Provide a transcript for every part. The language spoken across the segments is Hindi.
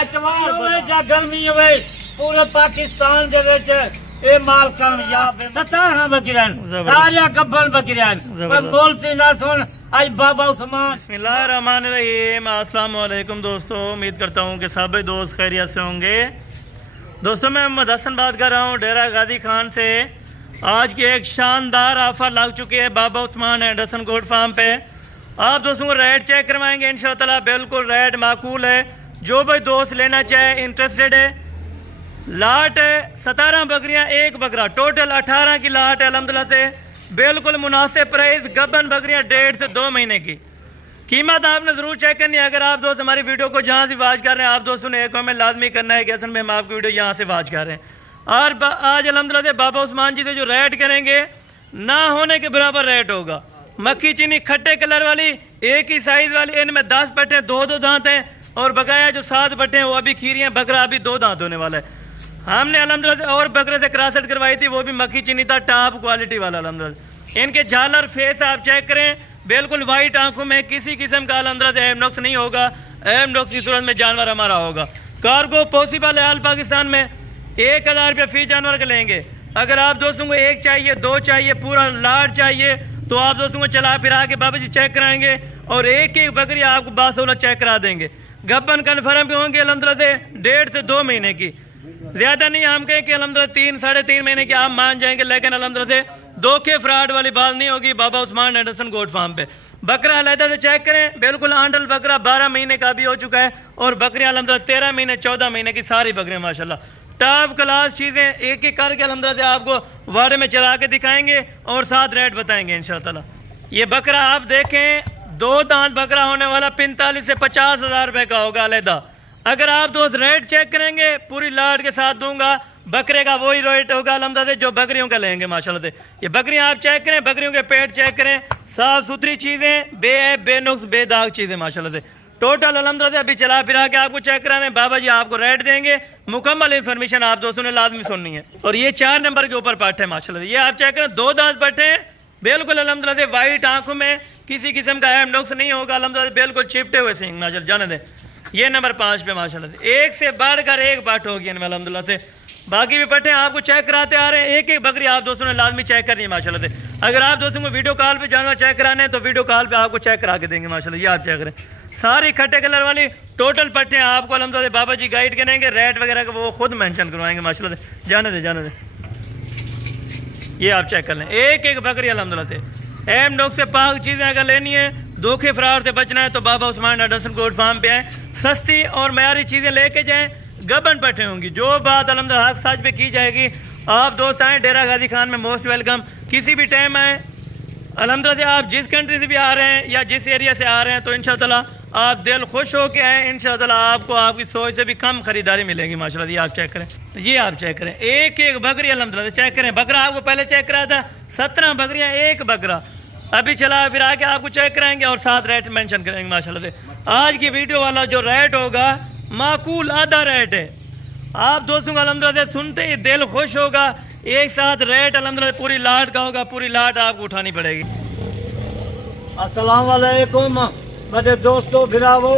एतवार जा गर्मी होवे पूरे पाकिस्तान दे विच ए माल कामयाब 17 बकरियां सारियां गब्बन बकरियां पर बोलती ना सुन आज बाबा उस्मान। बिस्मिल्लाहिर्रहमानिर्रहीम। अस्सलाम वालेकुम दोस्तों, उम्मीद करता हूँ कि सभी दोस्त खैरियत से होंगे। दोस्तों मैं मोहम्मद हसन बात कर रहा हूँ डेरा गाजी खान से। आज की एक शानदार ऑफर लग चुकी है Baba Usman and Hasan goat farm पे। आप दोस्तों को रेट चेक करवाएंगे इंशाअल्लाह, बिल्कुल रेट माकूल है। जो भाई दोस्त लेना चाहे इंटरेस्टेड है, लाट 17 बकरियां एक बकरा, टोटल 18 की लाट है अल्हम्दुलिल्लाह से, बिल्कुल मुनासिब प्राइस। गब्बन बकरियां 1.5 से 2 महीने की कीमत आपने जरूर चेक करनी है। अगर आप दोस्त हमारी वीडियो को जहां से वॉच कर रहे हैं, आप दोस्तों ने एक कमेंट लाजमी करना है कि असल में हम आपकी वीडियो यहाँ से वॉच कर रहे हैं। और आज अल्हम्दुलिल्लाह से बाबा उस्मान जी से जो रेट करेंगे ना होने के बराबर रेट होगा। मक्खी चीनी खट्टे कलर वाली एक ही साइज वाली, इनमें 10 पट्टे 2-2 दांत हैं, और बकाया जो 7 पट्टे हैं वो अभी खीरी हैं। बकरा अभी 2 दांत होने वाला है। हमने अल्हम्दुलिल्लाह और बकरे से क्रॉसट करवाई थी, वो भी मक्खी चीनी था, टॉप क्वालिटी वाला अल्हम्दुलिल्लाह। इनके झालर फेस आप चेक करें, बिल्कुल वाइट आंखों में किसी किस्म का अल्हम्दुलिल्लाह से एम नहीं होगा। एम की सूरत में जानवर हमारा होगा। कार्गो पॉसिबल है, हाल पाकिस्तान में 1000 रुपया फी जानवर का लेंगे। अगर आप दोस्तों को 1 चाहिए, 2 चाहिए, पूरा लाट चाहिए, तो आप दोस्तों को चला फिरा के बाबा जी चेक कराएंगे और एक एक बकरी आपको बासोला चेक करा देंगे। गब्बन कन्फर्म भी होंगे अल्हम्दुलिल्लाह से 1.5 से 2 महीने की, ज्यादा नहीं। हम कहें कि अल्हम्दुलिल्लाह 3-3.5 महीने की आप मान जाएंगे, लेकिन अल्हम्दुलिल्लाह से धोखे फ्रॉड वाली बात नहीं होगी Baba Usman and Hasan goat farm पे। बकरा अलहदा से चेक करें, बिल्कुल आंडल बकरा 12 महीने का भी हो चुका है, और बकरियां अल्हम्दुलिल्लाह 13 महीने 14 महीने की सारी बकरियां माशाल्लाह टॉप क्लास चीजें एक एक करके अल्हम्दुलिल्लाह से आपको वाड़े में चला के दिखाएंगे और साथ रेट बताएंगे इंशाअल्लाह। ये बकरा आप देखें, 2 दांत बकरा होने वाला 45 से 50 हजार रुपए का होगा अलहदा। अगर आप दोस्त रेट चेक करेंगे पूरी लाट के साथ दूंगा, बकरे का वही रेट होगा अल्हम्दुलिल्लाह से जो बकरियों का लेंगे माशाल्लाह से। ये बकरियां आप चेक करें, बकरियों के पेट चेक करें, साफ सुथरी चीजें, बेऐब बेनुक्स बेदाग चीजें माशाल्लाह से। टोटल अल्हम्दुलिल्लाह से अभी चला फिरा के आपको चेक कराने बाबा जी आपको रेट देंगे। मुकम्मल इन्फॉर्मेशन आप दोस्तों ने लाजमी सुननी है। और ये 4 नंबर के ऊपर पट्टे है माशाल्लाह से। ये आप चेक करें, 2 दांत पट्टे हैं, बिल्कुल अल्हम्दुलिल्लाह से वाइट आंखों में किसी किस्म का एम नुक्स नहीं होगा अल्हम्दुलिल्लाह, बिल्कुल चिपटे हुए सिंह माशाल्लाह। जाने दे ये नंबर 5 पे माशाल्लाह से एक से बढ़कर एक पट होगी इनमें अल्हम्दुलिल्लाह से। बाकी भी पट्टे आपको चेक कराते आ रहे हैं, एक एक बकरी आप दोस्तों ने लाजमी चेक करनी है माशाल्लाह से। अगर आप दोस्तों को वीडियो कॉल पे जानवर चेक कराने हैं तो वीडियो कॉल पे आपको चेक करा के देंगे माशाल्लाह। ये आप चेक करें, सारी खट्टे कलर वाली टोटल पट्टे आपको अल्हम्दुलिल्लाह बाबा जी गाइड करेंगे, रेट वगैरह का वो खुद मेंशन करवाएंगे माशाल्लाह से। जाने दे ये आप चेक कर लें, एक एक बकरी अल्हम्दुलिल्लाह से एम डॉग से पाक चीजें अगर लेनी है, धोखे फरार से बचना है तो Baba Usman and Hasan goat farm पे आए। सस्ती और मयारी चीजें लेके जाएं, गबन पट्टे होंगी। जो बात अल्हम्दुलिल्लाह हक सच पे की जाएगी। आप दोस्त आए डेरा गाजी खान में, मोस्ट वेलकम, किसी भी टाइम आए अल्हम्दुलिल्लाह से। आप जिस कंट्री से भी आ रहे हैं या जिस एरिया से आ रहे हैं तो इंशाअल्लाह आप दिल खुश हो के आए, इंशाअल्लाह आपको आपकी सोच से भी कम खरीदारी मिलेगी माशाल्लाह। ये आप चेक करें, ये आप चेक करें, एक एक बकरी अल्हम्दुलिल्लाह चेक करें। बकरा आपको पहले चेक करा था, 17 बकरियां एक बकरा, अभी चला फिर आके आपको चेक कराएंगे और साथ रेट मेंशन करेंगे माशाल्लाह से। आज की वीडियो वाला जो रेट होगा माकूल आधा रेट है। आप दोस्तों का अल्हम्दुलिल्लाह से सुनते ही दिल खुश होगा। एक साथ रेट अल्हम्दुलिल्लाह पूरी लाट का होगा, पूरी लाट आपको उठानी पड़ेगी। अस्सलाम वालेकुम मेरे दोस्तों फिरावो,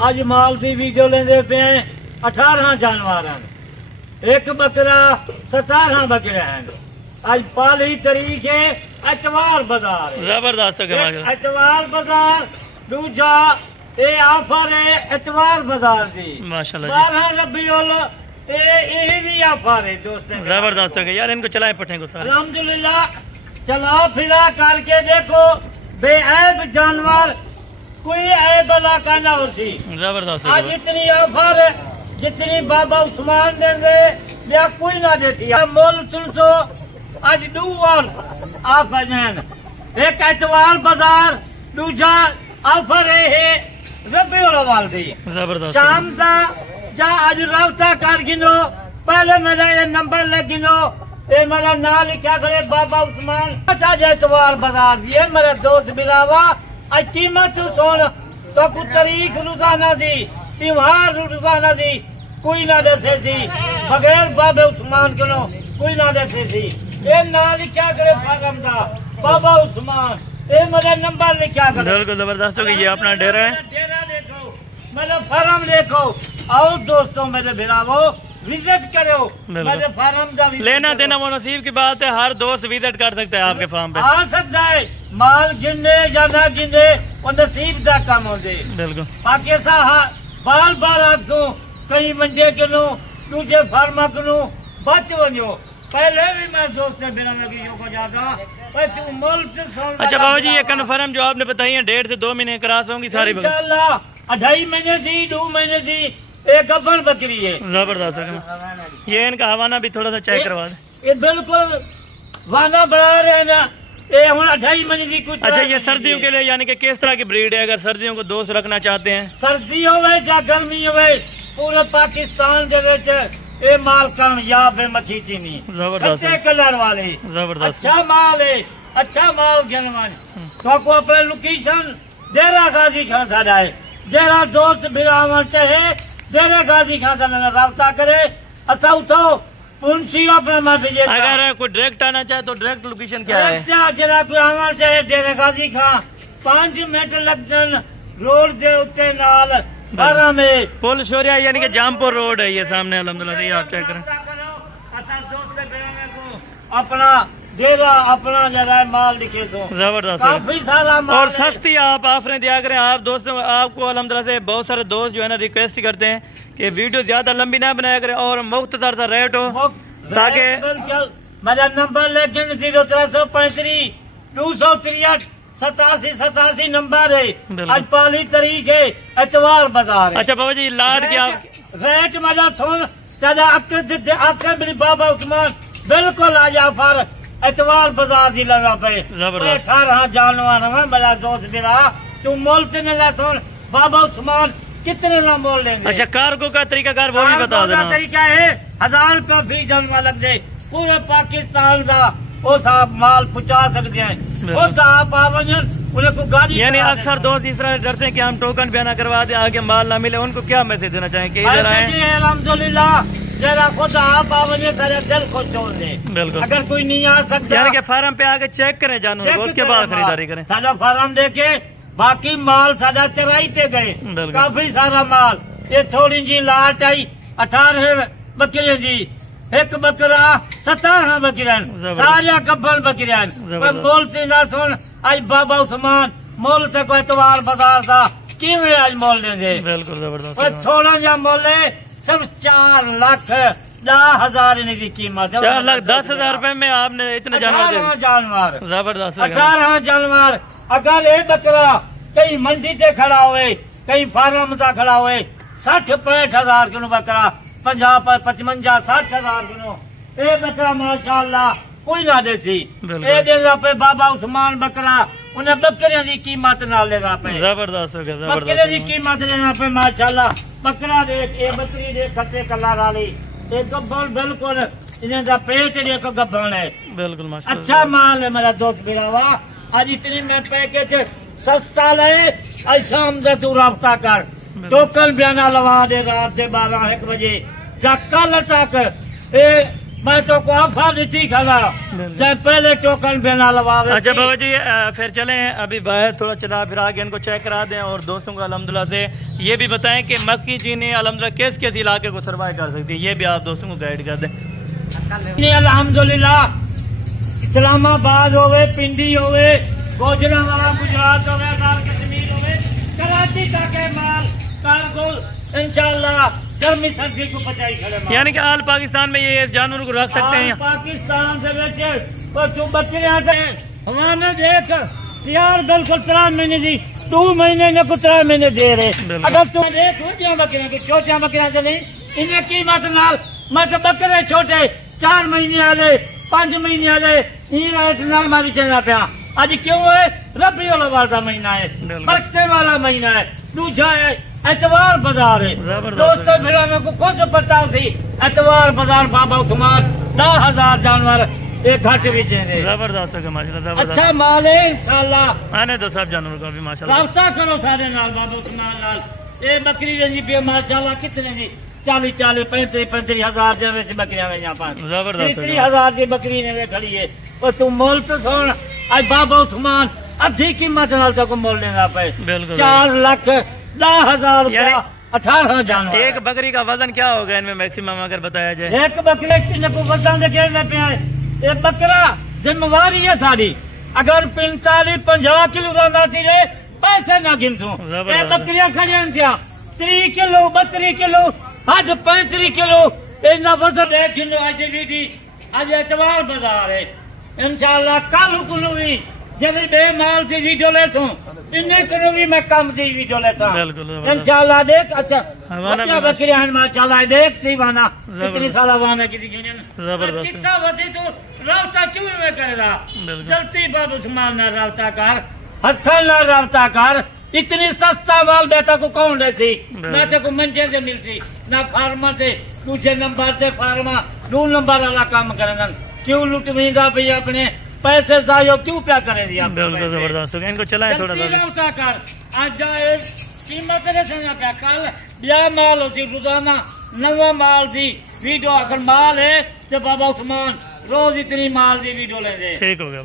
आज माल की वीडियो लेंदे पे 18 जानवर हैं, एक बकरा 17 बकरे हैं। आज पहली तारीख है, एतवार बाजार, जबरदस्त एतवार बाजार। दूजा ये ऑफर है एतवार बाजार दी माशाल्लाह, 12 रबीउल ये ऑफर है दोस्तों, जबरदस्त है यार। इनको चलाए पट्टे को सारे अल्हम्दुलिल्लाह, चला फिरा करके देखो, बेऐब जानवर, कोई ऐब वाला कहना होती। जबरदस्त आज इतनी ऑफर है जितनी बाबा उस्मान देंगे या कोई ना देती। मोल सुनसो आज 2 ऑफर हैं, एक एतवार बाजार, दूजा ऑफर है रबीउल अव्वल दी शाम का। जा आज रास्ता कर गिनो, पहले मेरा ये नंबर ले गिनो, ये मेरा नाम लिखा करे बाबा उस्मान। आज एतवार बाजार दिए मेरा दोस्त बिलावा, आज कीमत सुन तो कुछ तारीख रोजाना दी, त्योहार रोजाना दी, कोई ना दसे सी बगैर बाबा उस्मान के कोई ना दसे सी। ये ना लिखा करे फागम दा बाबा उस्मान, ये मेरा नंबर लिखा करे। बिल्कुल जबरदस्त होगी। ये अपना डेरा है, डेरा देखो, मेरा फार्म देखो, आओ दोस्तों मेरे भिरावो विजिट करो मेरे फार्म का। लेना देना वो नसीब की बात है, हर दोस्त विजिट कर सकता है आपके फार्म पे, आ सकता है। माल गिने या ना गिने वो नसीब का काम होते। बिल्कुल बाकी सा बाल बाल आखो कई मंजे किनो दूजे फार्मा किनो बच वनो। पहले भी मैं दोस्त ने बिना लगी को जाता तू मोल से। अच्छा बाबा जी ये कन्फर्म जो आपने बताई है 1.5 से 2 महीने क्रॉस होंगी सारी इंशाल्लाह। 2.5 महीने थी 2 महीने थी एक गब्बर बकरी है जबरदस्त है। ये इनका हवाना भी थोड़ा सा चेक करवा दे। ये बिल्कुल वाना बढ़ा रहे हैं ना ये हम 2.5 महीने की कुछ। अच्छा ये सर्दियों के लिए यानी कि किस तरह की ब्रीड है, अगर सर्दियों को दोस्त रखना चाहते हैं? सर्दी हो या गर्मी हो पूरे पाकिस्तान ये माल कामयाब है। मच्छी चीनी जबरदस्त कलर वाले जबरदस्त अच्छा माल है, अच्छा माल गिनवान तो को अपने लोकेशन डेरा गाजी खान साडा है। जरा दोस्त बिरावन चाहे डेरा गाजी खान साडा रास्ता करे। अच्छा उठो पुंसी अपने मैं भेजे। अगर कोई डायरेक्ट आना चाहे तो डायरेक्ट लोकेशन क्या है? जरा कोई आना चाहे डेरा गाजी खान 5 मिनट लग जन रोड दे उत्ते नाल 12 में पुल शोरिया यानी कि जामपुर रोड है ये सामने अल्हम्दुलिल्लाह। ये आप चेक करें अपना डेरा अपना जरा माल दिखे तो जबरदस्त काफी सारा माल और सस्ती आप ऑफरें दिया करें। आप दोस्तों आपको अल्हम्दुलिल्लाह से बहुत सारे दोस्त जो है ना रिक्वेस्ट करते हैं कि वीडियो ज्यादा लंबी ना बनाया करें और मुख्तसर सा रेट हो ताकि। मेरा नंबर लेकिन 0335 263 87 नंबर है। आज पहली तारीख है एतवार बाजार है। अच्छा बाबा जी लाड क्या रेट मजा सुन आके मेरी बाबा उस्मान बिल्कुल आ जा पर एतवार बाजार की लगा पे 18 जानवर है मेरा दोस्त मेरा तू मोल कितने का सुन बाबा उस्मान कितने का मोल लेंगे। अच्छा कार्गो का तरीकाकार वो भी बता देना। तरीका है 1000 रुपया फी जानवर लग जाए पूरे पाकिस्तान का वो साहब माल पहुँचा सकते हैं। वो साहब उन्हें को गाड़ी यानी अक्सर दोस्त इस तरह डरते हैं कि हम टोकन बयाना करवा दें आगे माल ना मिले, उनको क्या मैसेज देना चाहेंगे? अल्हम्दुलिल्लाह जरा खुद आप दिल को छोड़ दे। बिल्कुल अगर कोई नहीं आ सकता यानी कि फार्म पे आके चेक करें जानवर को, उसके बाद खरीदारी करें। सारा फार्म देखे बाकी माल सारा चराई ते गए काफी सारा माल। ये थोड़ी जी लाट आई 18 बकरियां जी एक बकरा 17 बकरियां सारे गब्बन बकरियां मोल से सुन। आज बाबा उस्मान मोल से कोई एतवार बाजार था कि आज मोल देंगे। बिल्कुल जबरदस्त थोड़ा जा मोल है सिर्फ 4,10,000 की कीमत। 4,10,000 रुपए में आपने इतने जानवर जबरदस्त 18 जानवर। अगर ये बकरा कहीं मंडी से खड़ा हुए कहीं फार्म से खड़ा हुए 60-65 किलो बकरा 50-55-60,000 किलो ये बकरा माशाल्लाह कोई ना देसी ये देगा पे बाबा उस्मान बकरा उन्हें बकरियों की कीमत ना लेगा पे जबरदस्त बकरे की कीमत लेना पे माशाल्लाह। बकरा देख ये बकरी देख खट्टे कलर वाली ये गब्बन बिल्कुल इन्हें का पेट एक गब्बन है बिल्कुल माशाल्लाह। अच्छा माल है मेरा दोस्त बिरावा। आज इतनी मैं पैकेज सस्ता ले आज शाम से तू राब्ता कर टोकन बयाना लवा दे रात के 12-1 बजे जा कल तक मैं तो को ऑफर दी खड़ा चाहे पहले टोकन बयाना लवा। अच्छा बाबा जी फिर चले अभी बाहर थोड़ा चला फिरा के इनको चेक करा दें और दोस्तों को अल्हम्दुलिल्लाह से ये भी बताएं कि मक्की चीनी अल्हम्दुलिल्लाह किस किस इलाके को सर्वाइव कर सकती है, ये भी आप दोस्तों को गाइड कर दें। अल्हम्दुलिल्लाह इस्लामाबाद होवे पिंडी होवे गोजरावाला गुजरात होवे कश्मीर होवे कराची तक माल कारगुल इंशाल्लाह गर्मी सर्दी को बचाई खड़े यानी कि आल पाकिस्तान में ये जानवर को रख सकते हैं। पाकिस्तान से बच्चे हमारे देख यार बिल्कुल 3 महीने दी 2 महीने ने को 3 महीने दे रहे। अगर तुम देख छोटिया बकरियां की छोटिया बकरियां से नहीं इन्हें कीमत नाल मत बकरे छोटे 4 महीने वाले 5 महीने वाले रेट नाल मारी चलना पाया। आज क्यों है रबी वाला महीना है बरकते वाला महीना है दूसरा है एतवार बाजार है। दोस्तों मेरा मेरे को खुद पता थी एतवार बाजार बाबा उस्मान 10,000 जानवर एक घाट बेचेंगे। जबरदस्त अच्छा माल है इंशाल्लाह आने दो सब जानवरों का भी माशाल्लाह। रास्ता करो सारे नाल बाबा उस्मान नाल ये बकरी जी पे माशाल्लाह कितने जी 40-35 हजार जब बकरियां यहाँ पर 30,000 की बकरी ने खड़ी है और तुम मोल तो सुन आज बाबा उस्मान अच्छी कीमत नाल तक मोल लेना पे 4,10,000 18 जानवर। एक बकरी का वजन क्या होगा इनमें मैक्सिमम अगर बताया जाए? एक बकरे को वजन देखे में पे ये बकरा जिम्मेवारी है सारी। अगर 45-50 किलो का थे पैसे ना गिनसूं। ये बकरियां खड़ियां थिया 30 किलो 32 किलो आज 35 किलो इतना वजन है। किलो आज वीडी आज एतवार बाजार है इंशाल्लाह कल को भी जब बे माल से वीडियो लेता हूँ इन्हें करो भी मैं कम दी वीडियो लेता हूँ इंशाल्लाह। देख अच्छा बकरियां माशाल्लाह देख सी वाना इतनी सारा वाना किसी कितना वधी तो रावता क्यों में करेगा। चलती बाब उस्मान ना रावता कर हसन ना रावता कर। इतनी सस्ता माल बेटा को कौन देती ना तो को मंजे से मिलती ना फार्मा से दूसरे नंबर से फार्मा 2 नंबर वाला काम करेंगे। क्यों लुट भीगा भैया अपने पैसे जायो क्यों क्या करे दिया। बिल्कुल जबरदस्त इनको चलाएं थोड़ा सा कर आज जाए कीमत पे कल ब्याह माल होती रोजाना नवा माल दी वीडियो अगर माल है तो बाबा उस्मान रोज इतनी माल दी वीडियो ले। ठीक हो गया।